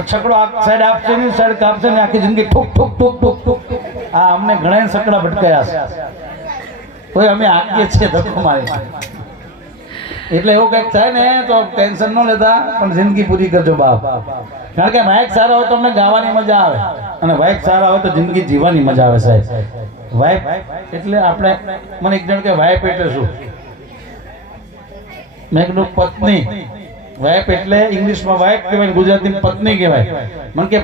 છકડો આ સાઈડ આપશે ને સાઈડ કાપશે ને આખી જિંદગી ઠુક ઠુક ઠુક ઠુક ઠુક. આ અમને ઘણા સકડા ભટકાયા છે. કોઈ અમે આકીએ છીએ ધક્કો મારી એટલે એવું કંઈક થાય ને, તો ટેન્શન ન લેતા, પણ જિંદગી પૂરી કરજો બાપ. કારણ કે વાયક સારા હોય તો અમને ગાવાની મજા આવે. અને વાયક સારા હોય તો જિંદગી જીવવાની મજા આવે સાહેબ. વાઇફ એટલે આપણે, મને એક જણ કે વાઇફ એટલે શું? મેં કીધું પત્ની. વાઇફ એટલે ઇંગ્લિશમાં વાઇફ કહેવાય ગુજરાતીમાં પત્ની કહેવાય. મને કે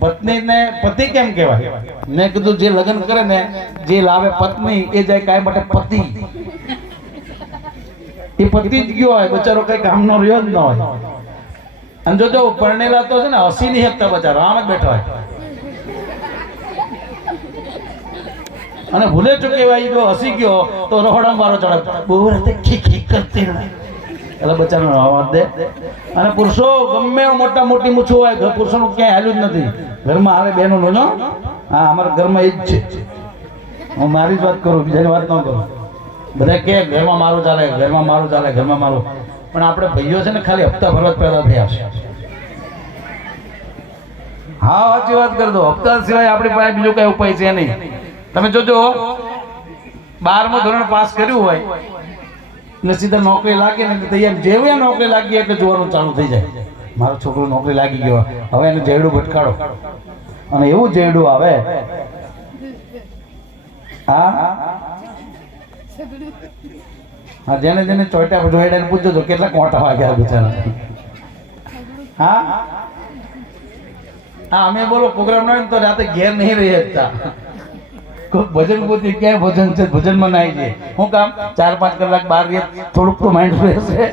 પત્નીને પતિ કેમ કહેવાય? મેં કીધું જે લગ્ન કરે ને, જે લાવે પત્ની, એ જાય કાંઈ માટે પતિ. એ પતિ જ ગયો હોય, બચારો કઈ કામનો રહ્યો જ ન હોય. અને જો જો પરણેલા તો છે ને હસી નહીં શકતા બચારો, આમ જ બેઠો હોય. અને ભૂલે ચૂકે ભાઈ જો હસી ગયો, તો રહોડા મારો ચડે. બહુ રાતે ખી ખી કરતી રહે. એટલે બચારો અવાજ દે. અને પુરુષો, ગમે મોટા મોટી મૂછું હોય પુરુષોનું ક્યાંય હાલ્યું જ નથી. ઘરમાં હારે બેનો નો હા, અમારા ઘરમાં એ જ છે. હું મારી જ વાત કરું, બીજાની વાત ન કરું. બધા કે ઘરમાં મારું ચાલે, ઘરમાં મારું ચાલે, ઘરમાં મારું. પણ આપણે ભાઈઓ છે ને ખાલી હપ્તા ભરવા જ પેદા થયા છે. હા, સાચી વાત કરી દો. હપ્તા સિવાય આપણી પાસે બીજો કઈ ઉપાય છે નહીં. તમે જોજો. બારમું ધોરણ પાસ કર્યું હોય એટલે સીધા નોકરી લાગે ને તૈયાર. જેવી નોકરી લાગી એટલે જોવાનું ચાલુ થઈ જાય. મારો છોકરો નોકરી લાગી ગયો. હવે એને જેડું ભટકાડો. અને એવું જેડું આવે. હા? હા, જેને જેને ચોટા જોઈડા ને પૂછજો તો કેટલા કોટા વાગ્યા બિચારા. હા? હા, અમે બોલો, પ્રોગ્રામ ના તો રાતે ઘેર નહીં રહી શકતા ભજન પોતે ક્યાંય ભજન છે? ભજનમાં ના આવી જઈએ હું કામ? ચાર પાંચ કલાક બહાર રહીએ, થોડુંક તો માઇન્ડ ફ્રેશ છે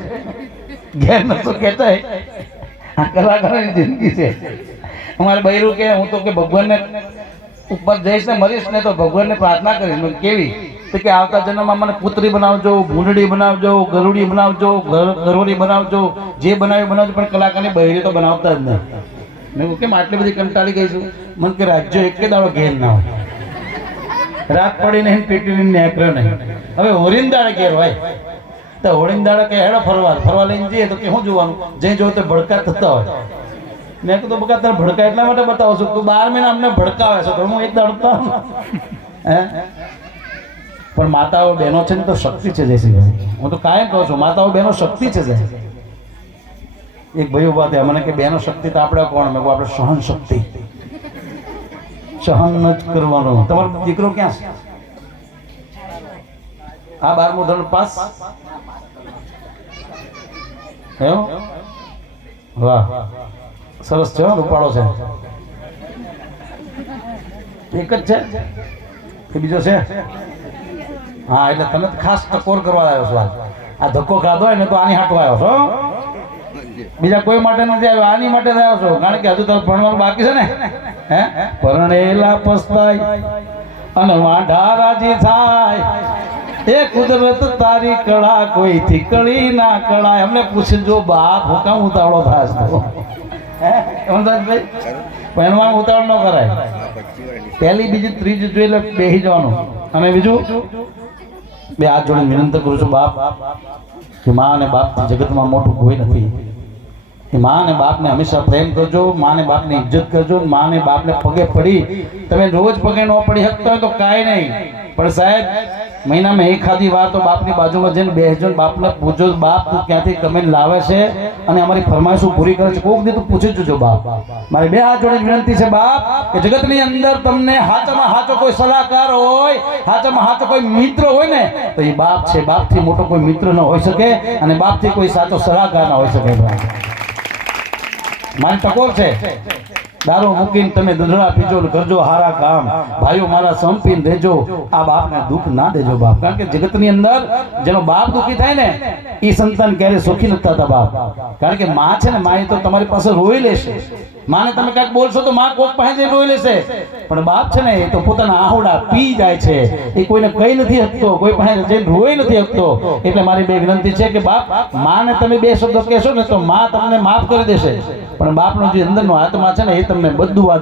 ઘેર નતો કહેતા આ કલાકારોની જિંદગી છે. અમારે બૈરું કે હું તો કે ભગવાનને ઉપર જઈશ ને મરીશ ને તો ભગવાનને પ્રાર્થના કરીશ. કેવી? તો કે આવતા જન્મમાં મને પુત્રી બનાવજો, ભૂંડડી બનાવજો, ગરુડી બનાવજો ગરોડી બનાવજો, જે બનાવ્યું બનાવજો, પણ કલાકારની બૈરી તો બનાવતા જ નહીં. મેં કેમ આટલી બધી કંટાળી ગઈ છું? મને કે, રાજ્ય એક દાડો ઘેર ના હોય. રાત પડી નહીં પેટી લઈને નહીં. હવે હોરિંદાળે ઘેર હોય. તો હોળીંદાળે કે હેડો ફરવા ફરવા લઈને જઈએ. તો કે શું જોવાનું? જે જો તો ભડકા થતા હોય. મેં કીધું, બકા, તારે ભડકા એટલા માટે બતાવું છું તું બાર મહિના અમને ભડકાવે છે, તો હું એક દાડતા હે? પણ માતાઓ બહેનો છે ને તો શક્તિ છે, જયસિંહભાઈ. હું તો કાયમ કહું છું, માતાઓ બહેનો શક્તિ છે, જય. એક ભાઈ ઊભા થયા, મને કે, બહેનો શક્તિ તો આપણે કોણ? મેં આપણે સહન શક્તિ. સહન જ કરવાનું તમારો દીકરો ક્યાં? છે આ બારમો ધોરણ પાસ? એવું વાહ. સરસ છે રૂપાળો છે. એક જ છે? કે બીજો છે? હા, એટલે તમે ખાસ ટકોર કરવા આવ્યો છો આ ધક્કો ખાધો ને તો આની હાટો આવ્યો છો બીજા કોઈ માટે નથી આવ્યો, આની માટે આવ્યો છો. કારણ કે હજુ તો ભણવાનું બાકી છે ને. હે? પરણેલા પસ્તાય અને વાંઢા રાજી થાય. એ કુદરત તારી કળા કોઈથી કળી ના કળા અમને પૂછજો બાપ હું કામ ઉતાવળો થાશ તો? અમદાવાદભાઈ ઉતાવળ ન કરાય. પહેલી, બીજી, ત્રીજી જોઈ લે બેસી જવાનું. અને બીજું? બે હાથ જોડે વિનંતી કરું છું, બાપ, કે મા અને બાપ જગતમાં મોટું કોઈ નથી. મા અને બાપને હંમેશા પ્રેમ કરજો મા અને બાપની ઇજ્જત કરજો મા અને બાપને પગે પડી. તમે રોજ પગે ન પડી શકતા હોય તો કાંઈ નહીં. પણ સાહેબ, મહિનામાં એક ખાધી વાર તો બાપની બાજુમાં જઈને બેસજો બાપને પૂછજો, બાપ, તું ક્યાંથી કમેન્ટ લાવે છે? અને અમારી ફરમાઈશો પૂરી કરે છે? કોક દી તું પૂછી જોજો બાપ. મારી બે હાથ જોડે વિનંતી છે, બાપ, કે જગતની અંદર તમને હાચામાં હાચો કોઈ સલાહકાર હોય હાચામાં હાચો કોઈ મિત્ર હોય ને, તો એ બાપ છે. બાપથી મોટો કોઈ મિત્ર ન હોઈ શકે અને બાપથી કોઈ સાચો સલાહકાર ન હોઈ શકે. મારી ટકોર છે દારૂ મૂકીને તમે દૂધડા પીજો ને કરજો હારા કામ. ભાઈઓ મારા સંપીને રહેજો. આ બાપને દુઃખ ના દેજો બાપ. કારણ કે જગતની અંદર જેનો બાપ દુઃખી થાય ને એ સંતાન ક્યારે સુખી નથી થતા બાપ. કારણ કે માં છે ને, માં તો તમારી પાસે રોઈ લેશે. માને તમે કાંઈક બોલશો તો માં કોક પાસે જઈ રોઈ લેશે. પણ બાપ છે ને, એ તો પોતાના આહોડા પી જાય છે. એ કોઈને કઈ નથી શકતો કોઈ પાસે જઈને રોઈ નથી શકતો એટલે મારી બે વિનંતી છે કે બાપ, માને તમે બે શબ્દો કહેશો ને તો માં તમને માફ કરી દેશે. પણ બાપનો જે અંદરનો આત્મા છે ને, એ તમને બધું આ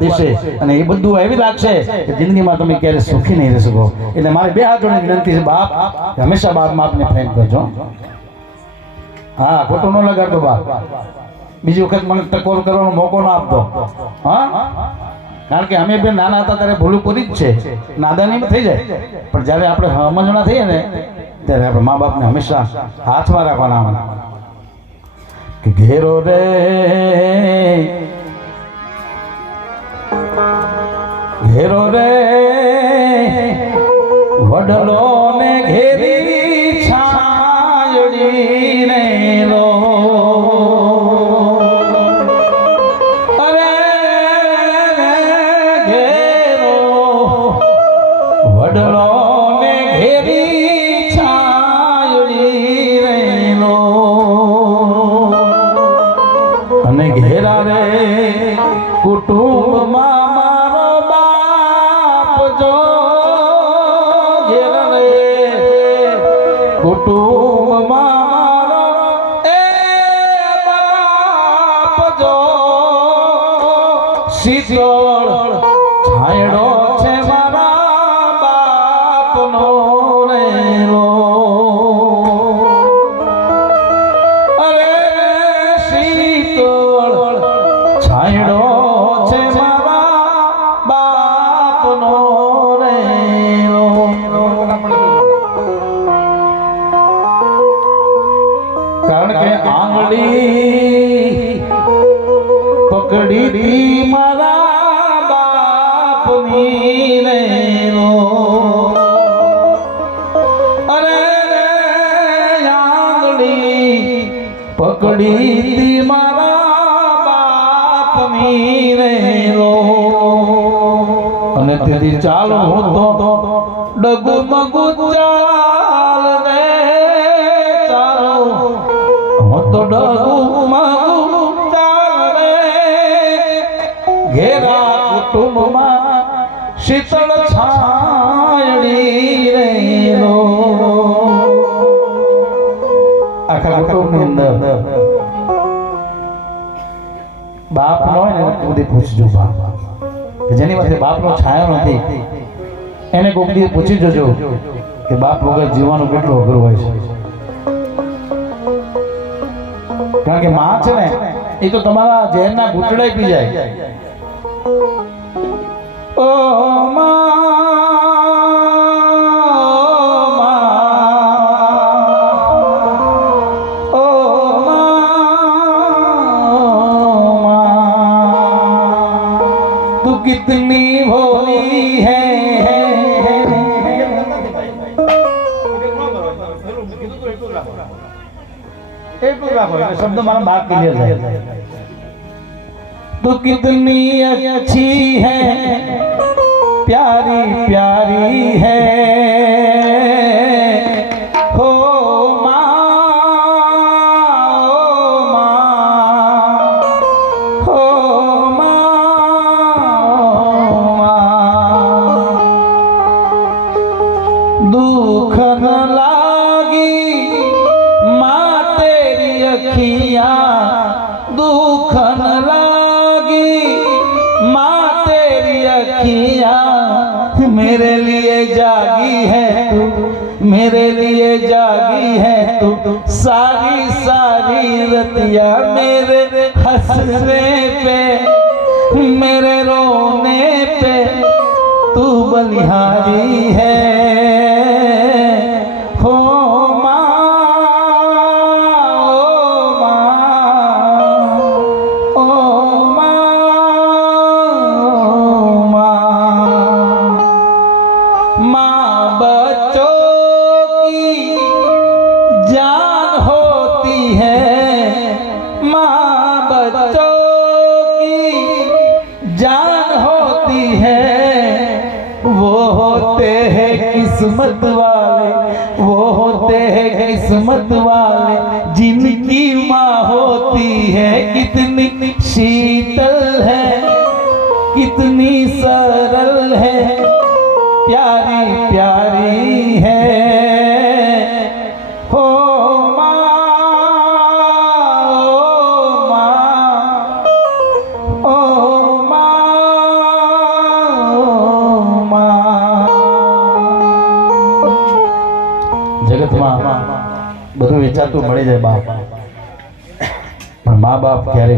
અને એ બધું એવી લાગશે કે જિંદગીમાં તમે ક્યારે સુખી નહીં રહી શકો. એટલે મારે બે હાથ વિનંતી છે, બાપ હંમેશા બાપ બાપને પ્રેમ કરજો. હા, ખોટું ન લગાડતો બાપ. બીજી વખત મને ટકોર કરવાનો મોકો ન આપતો. હા? કારણ કે અમે બે નાના હતા ત્યારે ભૂલું પૂરી જ છે. નાદાની થઈ જાય. પણ જ્યારે આપણે સમજણા થઈએ ને, ત્યારે આપણે મા બાપને હંમેશા હાથમાં રાખવાના ઘેરો રે ઘેરો રે વડલો શીતળ છાયડો અરે આંગળી પકડી તી મારા બાપની અને તેથી ચાલો હું તો ડગુ મગુ ચાલ રે ચાલો. હું તો ડગુ શીતળ છાયડી આખા કુટુંબની બાપ નો હોય ને બધી પૂછજો બાપ. જેની પાસે બાપનો છાયો નથી, એને કોક પૂછી જજો કે બાપ વગર જીવવાનું કેટલું અઘરું હોય છે. કારણ કે માં છે ને, એ તો તમારા ઝેરના ઘૂંટડે પી જાય. ও মা कितनी भोली है एक शब्द मारा भाग के लिए तू कितनी अच्छी है प्यारी प्यारी है हो تو ساری ساری رتیا میرے ہنسنے پہ میرے رونے پہ تو بلہاری ہے۔ वाले वो होते हैं किस्मत वाले जिनकी माँ होती है कितनी शीतल है कितनी सरल है प्यारी प्यारी है हो વેચાતું મળી જાય બાપ. પણ મા બાપ ક્યારે